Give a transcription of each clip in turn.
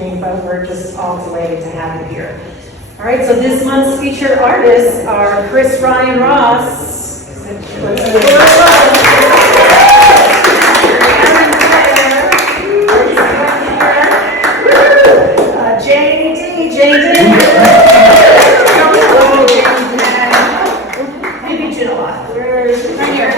me, but we're just all delighted to have you here. All right, so this month's featured artists are Chris, Ryan, Ross. Maybe Gignilliat. Where's right here?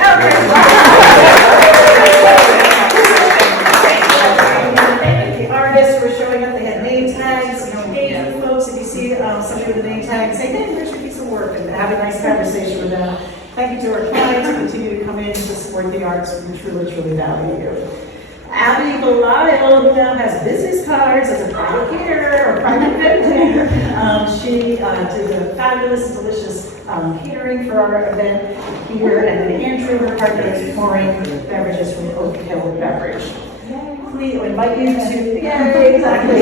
The artists were showing up. They had name tags. Hey, folks, if you see somebody with a name tag, say, hey, there's your piece of work, and have a nice conversation with them. Thank you to our clients who continue to come in to support the arts. We truly, truly value you. Abby Belial, who now has business cards as a private caterer or private vendor. She did a fabulous, delicious catering for our event here, and then Andrew, her partner, is pouring beverages from Oak Hill Beverage. We invite you to, exactly,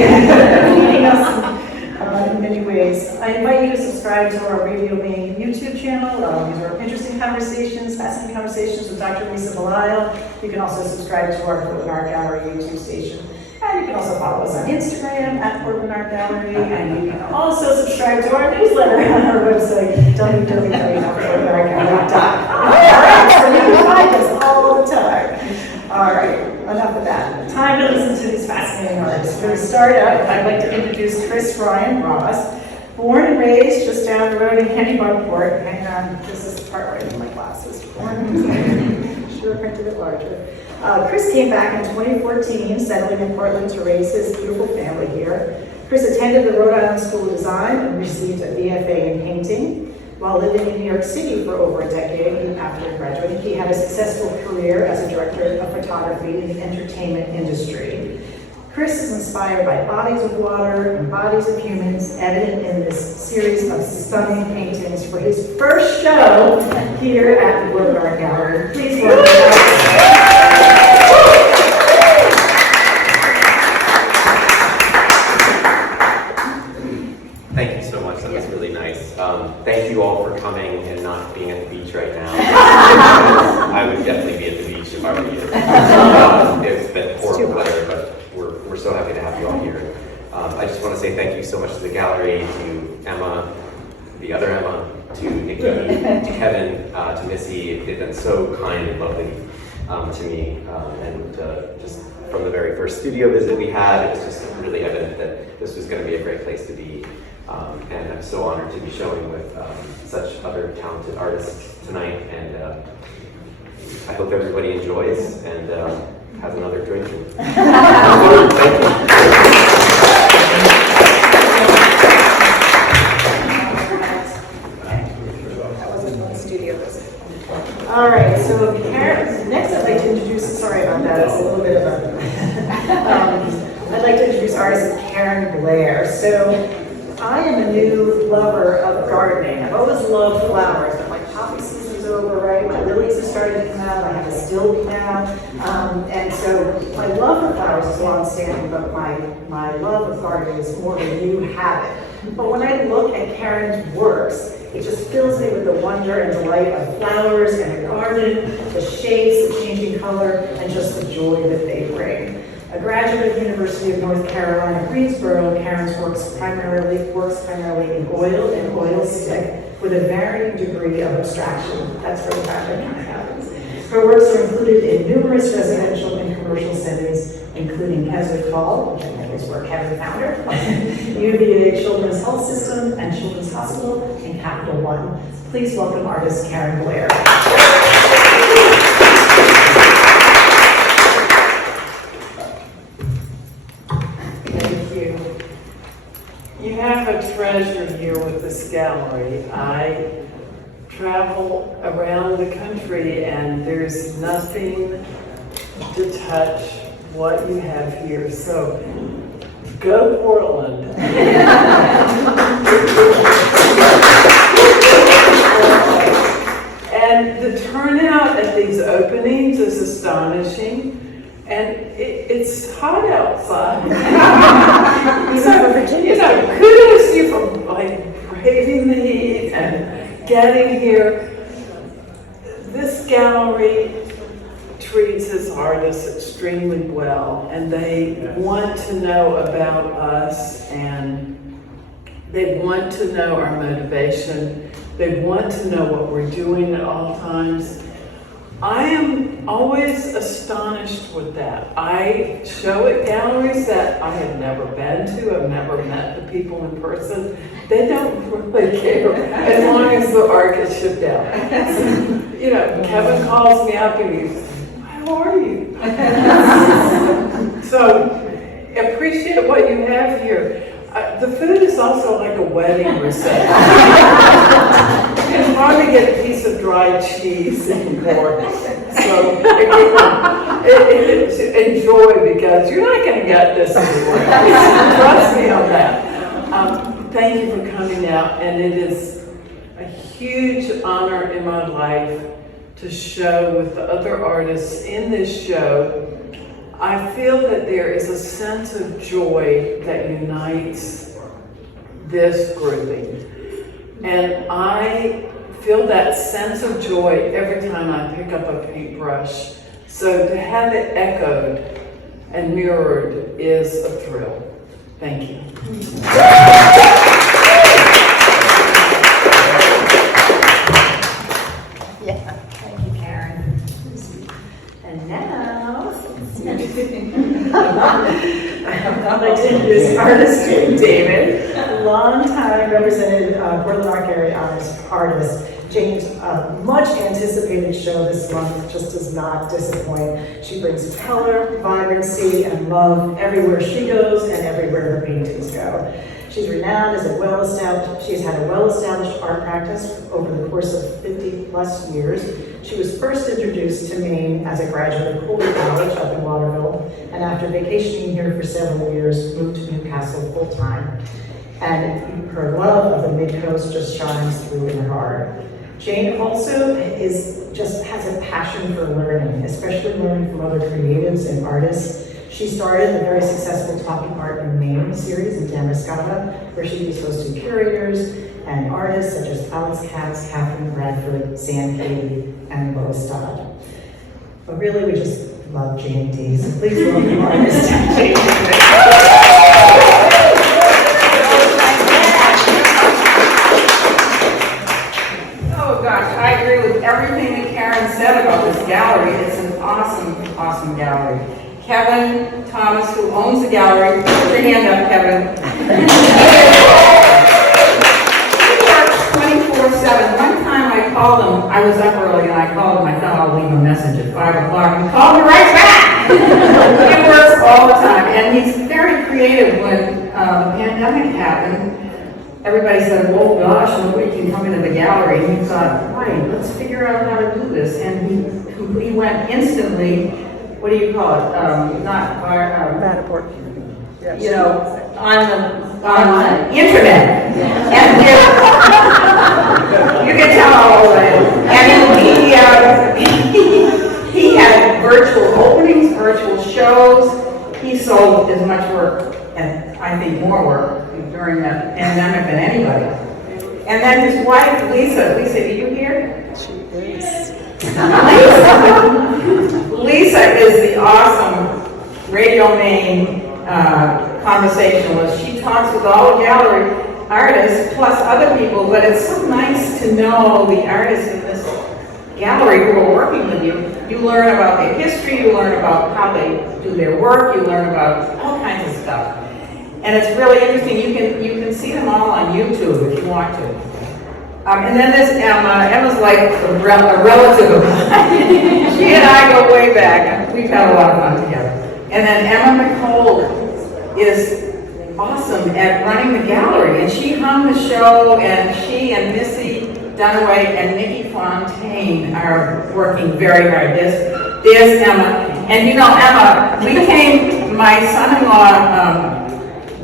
feeding us in many ways. I invite you to subscribe to our Radio Main YouTube channel. These are interesting conversations, fascinating conversations with Dr. Lisa Belial. You can also subscribe to our Portland Art Gallery YouTube station. And you can also follow us on Instagram at Portland Art Gallery. And you can also subscribe to our newsletter on our website, www.portlandartgallery.com. So you can find us all the time. All right, enough of that. Time to listen to these fascinating artists. To start out, I'd like to introduce Chris Ryan Ross. Born and raised just down the road in Kennebunkport. Hang on, this is the part where I need my glasses. Should have printed it larger. Chris came back in 2014, settling in Portland to raise his beautiful family here. Chris attended the Rhode Island School of Design and received a BFA in painting. While living in New York City for over a decade after graduating, he had a successful career as a director of photography in the entertainment industry. Chris is inspired by bodies of water and bodies of humans, evident in this series of stunning paintings for his first show here at the Portland Art Gallery. Please welcome Thank you so much. That was really nice. Thank you all for coming and not being at the beach right now. I would definitely be at the beach if I were you. It's been horrible weather, but we're so happy to have you all here. I just want to say thank you so much to the gallery, to Emma, the other Emma, to Nikki, to Kevin, to Missy. They've been so kind and lovely to me. And just from the very first studio visit we had, it was just really evident that this was going to be a great place to be. And I'm so honored to be showing with such other talented artists tonight, and I hope everybody enjoys and has another drink. Thank you. That wasn't one studio visit. All right, so Karen, next I'd like to introduce, sorry about that, it's a little bit of a, I'd like to introduce artist Karen Blair. So I am a new lover of gardening. I've always loved flowers, but my poppy season's over, right? My lilies are starting to come out. I have a stilby now. And so my love for flowers is long-standing, but my love of gardening is more of a new habit. But when I look at Karen's works, it just fills me with the wonder and delight of flowers and a garden, the shapes, the changing color, and just the joy that they bring. A graduate of the University of North Carolina, Greensboro, Karen's works primarily in oil and oil stick with a varying degree of abstraction. That's where the magic kind of happens. Her works are included in numerous residential and commercial settings, including Keswick Hall, which I think is where Kevin found her, UVA Children's Health System and Children's Hospital, and Capital One. Please welcome artist Karen Blair. You have a treasure here with this gallery. I travel around the country and there's nothing to touch what you have here. So go Portland. And the turnout at these openings is astonishing. And it's hot outside. Kudos to you for braving the heat and getting here. This gallery treats its artists extremely well, and they want to know about us, and they want to know our motivation. They want to know what we're doing at all times. I am always astonished with that. I show at galleries that I have never been to, I've never met the people in person. They don't really care as long as the art gets shipped out. So, you know, Kevin calls me up and he's, how are you? So, appreciate what you have here. The food is also like a wedding reception. It's hard to get a piece of dried cheese anymore. So enjoy, because you're not going to get this anywhere. Trust me on that. Thank you for coming out, and it is a huge honor in my life to show with the other artists in this show. I feel that there is a sense of joy that unites this grouping. And I feel that sense of joy every time I pick up a paintbrush. So to have it echoed and mirrored is a thrill. Thank you. Yeah, thank you, Karen. And now, I'd like to introduce artist Dahmen, a long-time represented Portland Art Gallery artist. Jane's much anticipated show this month just does not disappoint. She brings color, vibrancy, and love everywhere she goes and everywhere her paintings go. She's renowned as she's had a well-established art practice over the course of 50 plus years. She was first introduced to Maine as a graduate of Colby College up in Waterville, and after vacationing here for several years, moved to Newcastle full-time. And her love of the Mid-Coast just shines through in her art. Jane also has a passion for learning, especially learning from other creatives and artists. She started the very successful Talking Art in Maine series in Damariscotta, where she was hosting curators and artists such as Alex Katz, Catherine Bradford, Sam Katie, and Lois Dodd. But really, we just love Jane D. So please welcome artist Jane D. Oh gosh, I agree with everything that Karen said about this gallery. It's an awesome, awesome gallery. Kevin Thomas, who owns the gallery, put your hand up, Kevin. He works 24/7. One time I called him, I was up early and I called him, I thought I'll leave a message at 5 o'clock. He called me right back. He works all the time, and he's very creative. When the pandemic happened, everybody said, oh gosh, nobody can come into the gallery. And he thought, right, let's figure out how to do this. And he went instantly, what do you call it? Matterport. You know, on the internet. And you can tell how old I am. And he had virtual openings, virtual shows. He sold as much work, and I think more work, during the pandemic than anybody. And then his wife, Lisa, did you hear? She is. Lisa is the awesome Radio Maine conversationalist. She talks with all the gallery artists, plus other people, but it's so nice to know the artists in this gallery who are working with you. You learn about their history, you learn about how they do their work, you learn about all kinds of stuff. And it's really interesting. You can see them all on YouTube if you want to. And then there's Emma. Emma's like a relative of mine. She and I go way back, and we've had a lot of fun together. And then Emma McColl is awesome at running the gallery, and she hung the show, and she and Missy Dunaway and Nikki Fontaine are working very hard. There's Emma. And you know, Emma, my son-in-law,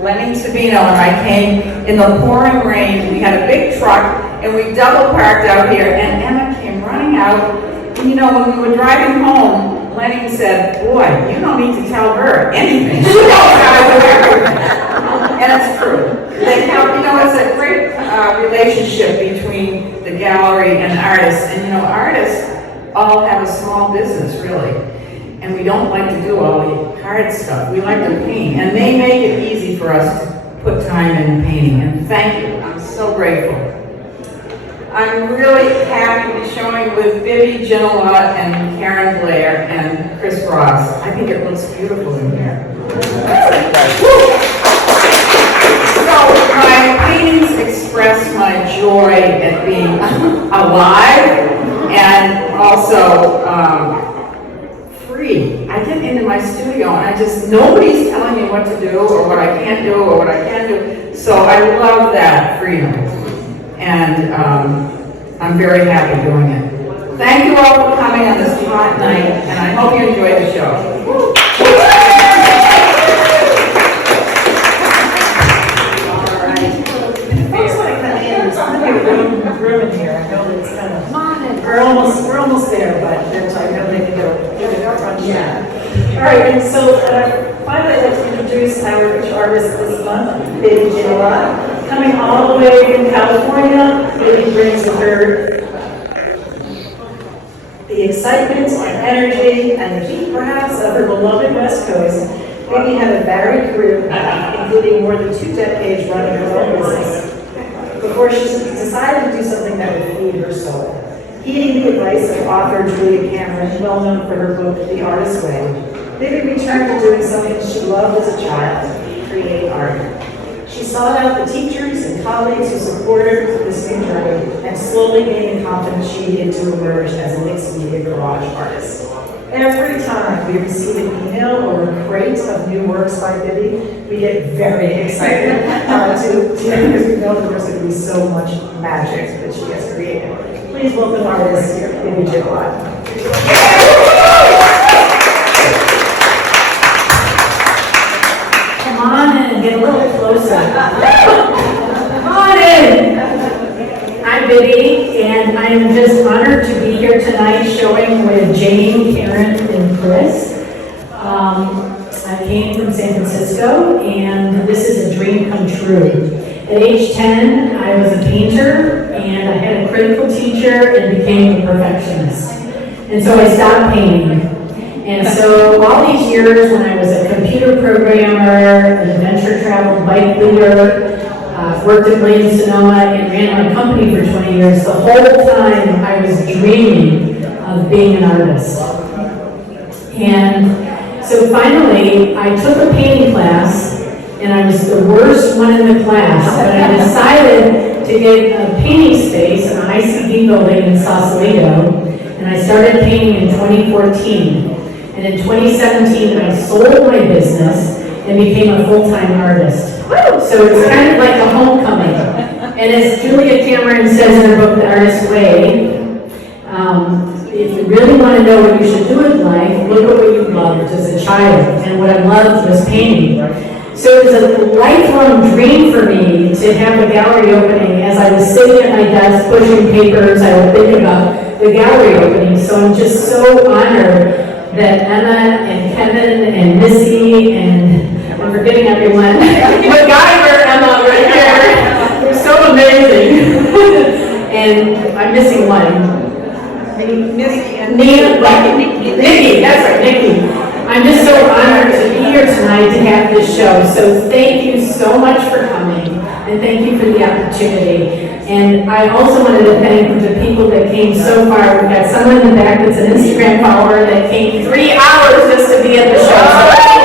Lenny Sabino, and I came in the pouring rain. We had a big truck, and we double parked out here, and Emma came running out. And you know, when we were driving home, Lenny said, boy, you don't need to tell her anything. She knows how to do everything. And it's true. They have, you know, it's a great relationship between the gallery and artists. And you know, artists all have a small business, really. And we don't like to do all we like to paint, and they make it easy for us to put time in painting, and thank you, I'm so grateful. I'm really happy to be showing with Bibby, Gignilliat, and Karen Blair, and Chris Ross. I think it looks beautiful in here. So my paintings express my joy at being alive and also free. I get into my studio and nobody's telling me what to do or what I can't do or what I can do. So I love that freedom. And I'm very happy doing it. Thank you all for coming on this hot night, and I hope you enjoy the show. Room in here. I know it's kind of, we're almost there, but I know they can go front. Yeah. All right, and so finally I'd like to introduce our artist this month, Bibby Gignilliat. Coming all the way from California, Bibby brings with her the excitement and energy and the heat perhaps of her beloved West Coast. Bibby had a varied career, including more than 2 decades running her own business, before she decided to do something that would feed her soul. Heeding the advice of author Julia Cameron, well known for her book, The Artist's Way, Bibby returned to doing something she loved as a child, create art. She sought out the teachers and colleagues who supported her through this new journey and slowly gained the confidence she needed to emerge as a mixed media garage artist. Every time we receive an email or a crate of new works by Bibby, we get very excited because we know that there's going to be so much magic that she has created. Please welcome artist Bibby Gignilliat. Come on in and get a little closer. Come on in. I'm Bibby, and I'm just honored to be here tonight showing with Jane, Karen, and Chris. I came from San Francisco, and this is a dream come true. At age 10, I was a painter, and I had a critical teacher and became a perfectionist. And so I stopped painting. And so all these years when I was a computer programmer, an adventure travel bike leader, worked at Williams-Sonoma and ran my company for 20 years. The whole time I was dreaming of being an artist. And so finally, I took a painting class, and I was the worst one in the class, but I decided to get a painting space in an ICD building in Sausalito, and I started painting in 2014. And in 2017, I sold my business and became a full-time artist. So it's kind of like a homecoming. And as Julia Cameron says in her book, The Artist's Way, if you really want to know what you should do in life, look at what you loved as a child. And what I loved was painting. So it was a lifelong dream for me to have a gallery opening. As I was sitting at my desk pushing papers, I would think about the gallery opening. So I'm just so honored that Emma and Kevin and Missy and I'm forgetting everyone. MacGyver, Emma, right here. They're so amazing. And I'm missing one. Nikki, that's right, Nikki. I'm just so honored to be here tonight to have this show. So thank you so much for coming, and thank you for the opportunity. And I also wanted to thank the people that came so far. We've got someone in the back that's an Instagram follower that came 3 hours just to be at the show.